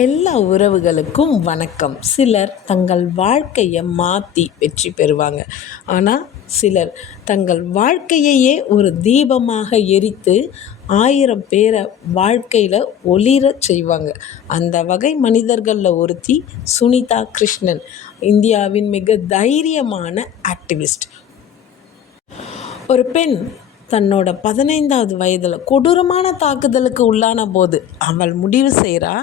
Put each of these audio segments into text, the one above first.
எல்லா உறவுகளுக்கும் வணக்கம். சிலர் தங்கள் வாழ்க்கையை மாற்றி வெற்றி பெறுவாங்க. ஆனால் சிலர் தங்கள் வாழ்க்கையையே ஒரு தீபமாக எரித்து 1000 பேரை வாழ்க்கையில் ஒளிரச் செய்வாங்க. அந்த வகை மனிதர்களில் ஒருத்தி சுனிதா கிருஷ்ணன், இந்தியாவின் மிக தைரியமான ஆக்டிவிஸ்ட். ஒரு பெண் தன்னோட 15வது வயதில் கொடூரமான தாக்குதலுக்கு உள்ளான போது அவள் முடிவு செய்கிறா,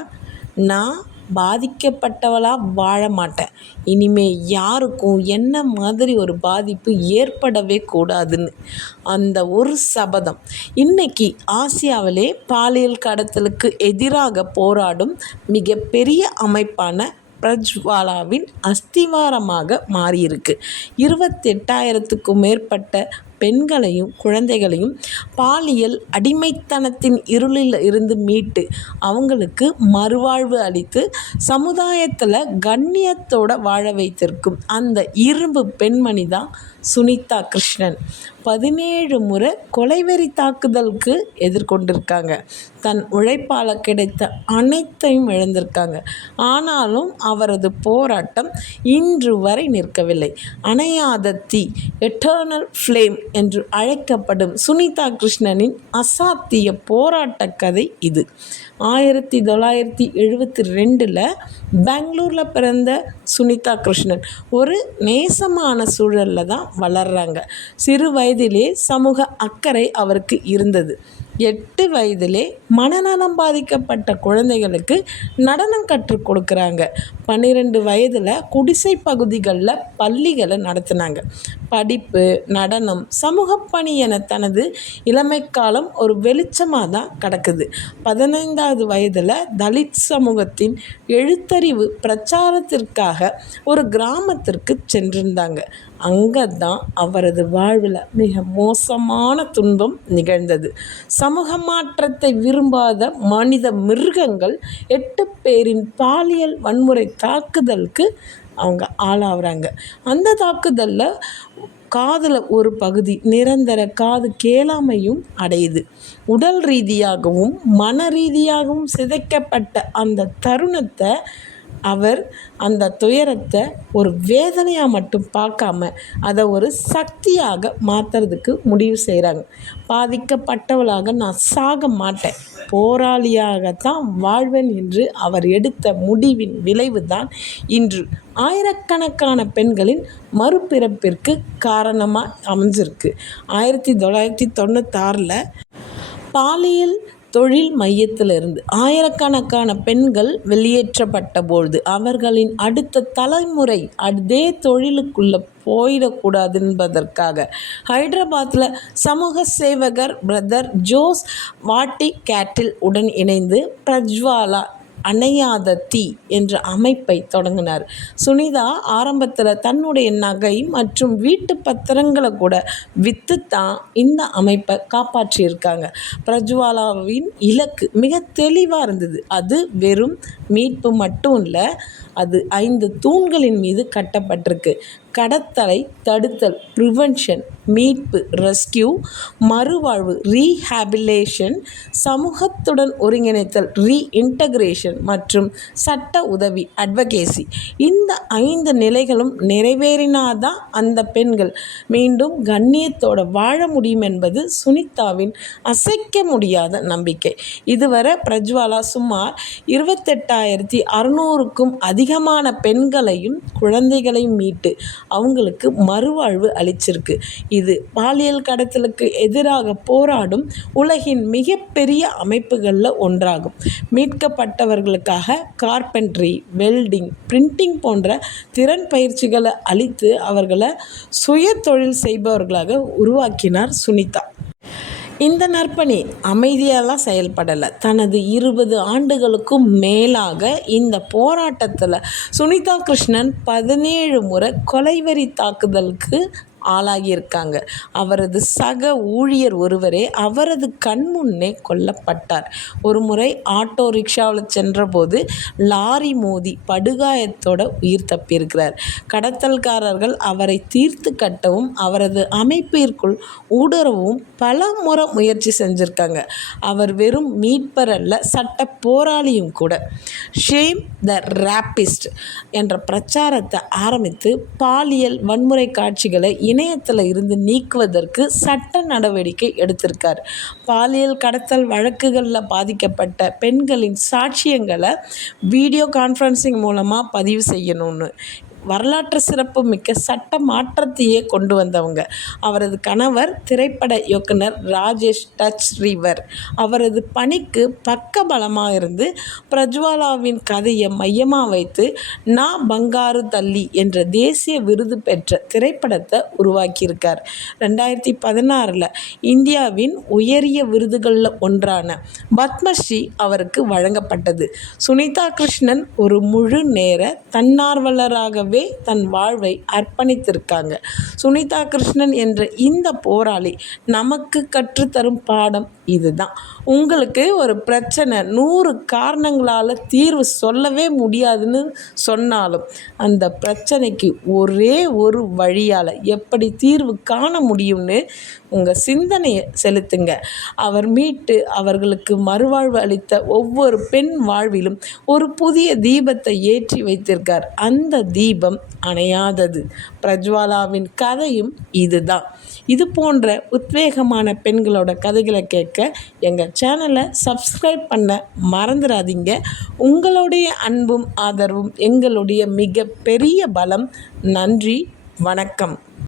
நான் பாதிக்கப்பட்டவளாக வாழ மாட்டேன், இனிமே யாருக்கும் என்ன மாதிரி ஒரு பாதிப்பு ஏற்படவே கூடாதுன்னு. அந்த ஒரு சபதம் இன்னைக்கு ஆசியாவிலே பாலியல் கடத்தலுக்கு எதிராக போராடும் மிகப்பெரிய அமைப்பான பிரஜ்வாலாவின் அஸ்திவாரமாக மாறியிருக்கு. 28,000க்கும் மேற்பட்ட பெண்களையும் குழந்தைகளையும் பாலியல் அடிமைத்தனத்தின் இருளில் இருந்து மீட்டு அவங்களுக்கு மறுவாழ்வு அளித்து சமுதாயத்தில் கண்ணியத்தோட வாழ வைத்திருக்கும் அந்த இரும்பு பெண்மணி தான் சுனிதா கிருஷ்ணன். 17 முறை கொலைவெறி தாக்குதலுக்கு எதிர்கொண்டிருக்காங்க. தன் உழைப்பால் கிடைத்த அனைத்தையும் இழந்திருக்காங்க. ஆனாலும் அவரது போராட்டம் இன்று வரை நிற்கவில்லை. அணையாத தீ, எட்டர்னல் ஃப்ளேம் என்று அழைக்கப்படும் சுனிதா கிருஷ்ணனின் அசாத்திய போராட்ட கதை இது. 1972 பெங்களூரில் பிறந்த சுனிதா கிருஷ்ணன் ஒரு நேசமான சூழலில் தான் வளர்கிறாங்க. சிறு வயதிலே சமூக அக்கறை அவருக்கு இருந்தது. 8 வயதிலே மனநலம் பாதிக்கப்பட்ட குழந்தைகளுக்கு நடனம் கற்றுக் கொடுக்குறாங்க. 12 வயதில் குடிசை பகுதிகளில் பள்ளிகளை நடத்தினாங்க. படிப்பு, நடனம், சமூக பணி என தனது இளமைக்காலம் ஒரு வெளிச்சமாக தான் கிடக்குது. 15வது வயதில் தலித் சமூகத்தின் எழுத்தறிவு பிரச்சாரத்திற்காக ஒரு கிராமத்திற்கு சென்றிருந்தாங்க. அங்கே தான் அவரது வாழ்வில் மிக மோசமான துன்பம் நிகழ்ந்தது. சமூக மாற்றத்தை விரும்பாத மனித மிருகங்கள் 8 பேரின் பாலியல் வன்முறை தாக்குதலுக்கு அவங்க ஆளாகிறாங்க. அந்த தாக்குதலில் காதில் ஒரு பகுதி நிரந்தர காது கேளாமையும் அடையுது. உடல் ரீதியாகவும் மன ரீதியாகவும் சிதைக்கப்பட்ட அந்த தருணத்தை அவர் அந்த துயரத்தை ஒரு வேதனையாக மட்டும் பார்க்காம அதை ஒரு சக்தியாக மாற்றுறதுக்கு முடிவு செய்கிறாங்க. பாதிக்கப்பட்டவளாக நான் சாக மாட்டேன், போராளியாகத்தான் வாழ்வேன் என்று அவர் எடுத்த முடிவின் விளைவு தான் இன்று ஆயிரக்கணக்கான பெண்களின் மறுபிறப்பிற்கு காரணமாக அமைஞ்சிருக்கு. 1996 பாலியல் தொழில் மையத்திலிருந்து ஆயிரக்கணக்கான பெண்கள் வெளியேற்றப்பட்ட பொழுது அவர்களின் அடுத்த தலைமுறை அதே தொழிலுக்குள்ளே போயிடக்கூடாது என்பதற்காக ஹைதராபாத்தில் சமூக சேவகர் பிரதர் ஜோஸ் வாட்டி கேட்டில் உடன் இணைந்து பிரஜ்வாலா அணையாத தீ என்ற அமைப்பை தொடங்கினார். சுனிதா ஆரம்பத்தில் தன்னுடைய நகை மற்றும் வீட்டு பத்திரங்களை கூட விற்று தான் இந்த அமைப்பை காப்பாற்றியிருக்காங்க. பிரஜ்வாலாவின் இலக்கு மிக தெளிவாக இருந்தது. அது வெறும் மீட்பு மட்டும் இல்லை, அது 5 தூண்களின் மீது கட்டப்பட்டிருக்கு. கடத்தலை தடுத்தல், ப்ரிவென்ஷன், மீட்பு, ரெஸ்கியூ, மறுவாழ்வு, ரீஹாபிலேஷன், சமூகத்துடன் ஒருங்கிணைத்தல், ரீஇன்டகிரேஷன் மற்றும் சட்ட உதவி, அட்வகேசி. இந்த 5 நிலைகளும் நிறைவேறினாதான் அந்த பெண்கள் மீண்டும் கண்ணியத்தோடு வாழ முடியும் என்பது சுனிதாவின் அசைக்க முடியாத நம்பிக்கை. இதுவரை பிரஜ்வாலா சுமார் 28,600க்கும் அதிகமான பெண்களையும் குழந்தைகளையும் மீட்டு அவங்களுக்கு மறுவாழ்வு அளிச்சிருக்கு. இது பாலியல் கடத்தலுக்கு எதிராக போராடும் உலகின் மிகப்பெரிய அமைப்புகளில் ஒன்றாகும். மீட்கப்பட்டவர்களுக்காக கார்பென்ட்ரி, வெல்டிங், பிரிண்டிங் போன்ற திறன் பயிற்சிகளை அளித்து அவர்களை சுய தொழில் செய்பவர்களாக உருவாக்கினார் சுனிதா. இந்த நற்பணி அமைதியாலாம் செயல்படலை. தனது 20 ஆண்டுகளுக்கும் மேலாக இந்த போராட்டத்தில் சுனிதா கிருஷ்ணன் 17 முறை கொலைவெறி தாக்குதலுக்கு ஆளாகியிருக்காங்க. அவரது சக ஊழியர் ஒருவரே அவரது கண்முன்னே கொல்லப்பட்டார். ஒருமுறை ஆட்டோ ரிக்ஷாவில் சென்றபோது லாரி மோதி படுகாயத்தோட உயிர் தப்பியிருக்கிறார். கடத்தல்காரர்கள் அவரை தீர்த்து கட்டவும் அவரது அமைப்பிற்குள் ஊடுருவவும் பல முறை முயற்சி செஞ்சுருக்காங்க. அவர் வெறும் மீட்பர் அல்ல, சட்ட போராளியும் கூட. ஷேம் த ரேபிஸ்ட் என்ற பிரச்சாரத்தை ஆரம்பித்து பாலியல் வன்முறை காட்சிகளை இணையத்தில் இருந்து நீக்குவதற்கு சட்ட நடவடிக்கை எடுத்திருக்கார். பாலியல் கடத்தல் வழக்குகளில் பாதிக்கப்பட்ட பெண்களின் சாட்சியங்களை வீடியோ கான்ஃபரன்சிங் மூலமாக பதிவு செய்யணும்னு வரலாற்று சிறப்பு மிக்க சட்ட மாற்றத்தையே கொண்டு வந்தவங்க. அவரது கணவர் திரைப்பட இயக்குனர் ராஜேஷ் டச் ரிவர். அவரது பணிக்கு பக்கபலமாக இருந்து பிரஜ்வாலாவின் கதையை மையமாக வைத்து நா பங்காரு தள்ளி என்ற தேசிய விருது பெற்ற திரைப்படத்தை உருவாக்கியிருக்கார். 2016 இந்தியாவின் உயரிய விருதுகளில் ஒன்றான பத்மஸ்ரீ அவருக்கு வழங்கப்பட்டது. சுனிதா கிருஷ்ணன் ஒரு முழு நேர தன்னார்வலராகவே தன் வாழ்வை அர்ப்பணித்திருக்காங்க. சுனிதா கிருஷ்ணன் என்ற இந்த போராளி நமக்கு கற்றுத்தரும் பாடம் இதுதான். உங்களுக்கு ஒரு பிரச்சனை 100 காரணங்களால் தீர்வு சொல்லவே முடியாதுன்னு சொன்னாலும் அந்த பிரச்சனைக்கு ஒரே ஒரு வழியால் எப்படி தீர்வு காண முடியும்னு உங்கள் சிந்தனையை செலுத்துங்க. அவர் மீட்டு அவர்களுக்கு மறுவாழ்வு அளித்த ஒவ்வொரு பெண் வாழ்விலும் ஒரு புதிய தீபத்தை ஏற்றி வைத்திருக்கார். அந்த தீபம் அணையாதது. பிரஜ்வாலாவின் கதையும் இதுதான். இது போன்ற உத்வேகமான பெண்களோட கதைகளை கேட்க எங்கள் சேனலை சப்ஸ்கிரைப் பண்ண மறந்துடாதீங்க. உங்களுடைய அன்பும் ஆதரவும் எங்களுடைய மிக பெரிய பலம். நன்றி, வணக்கம்.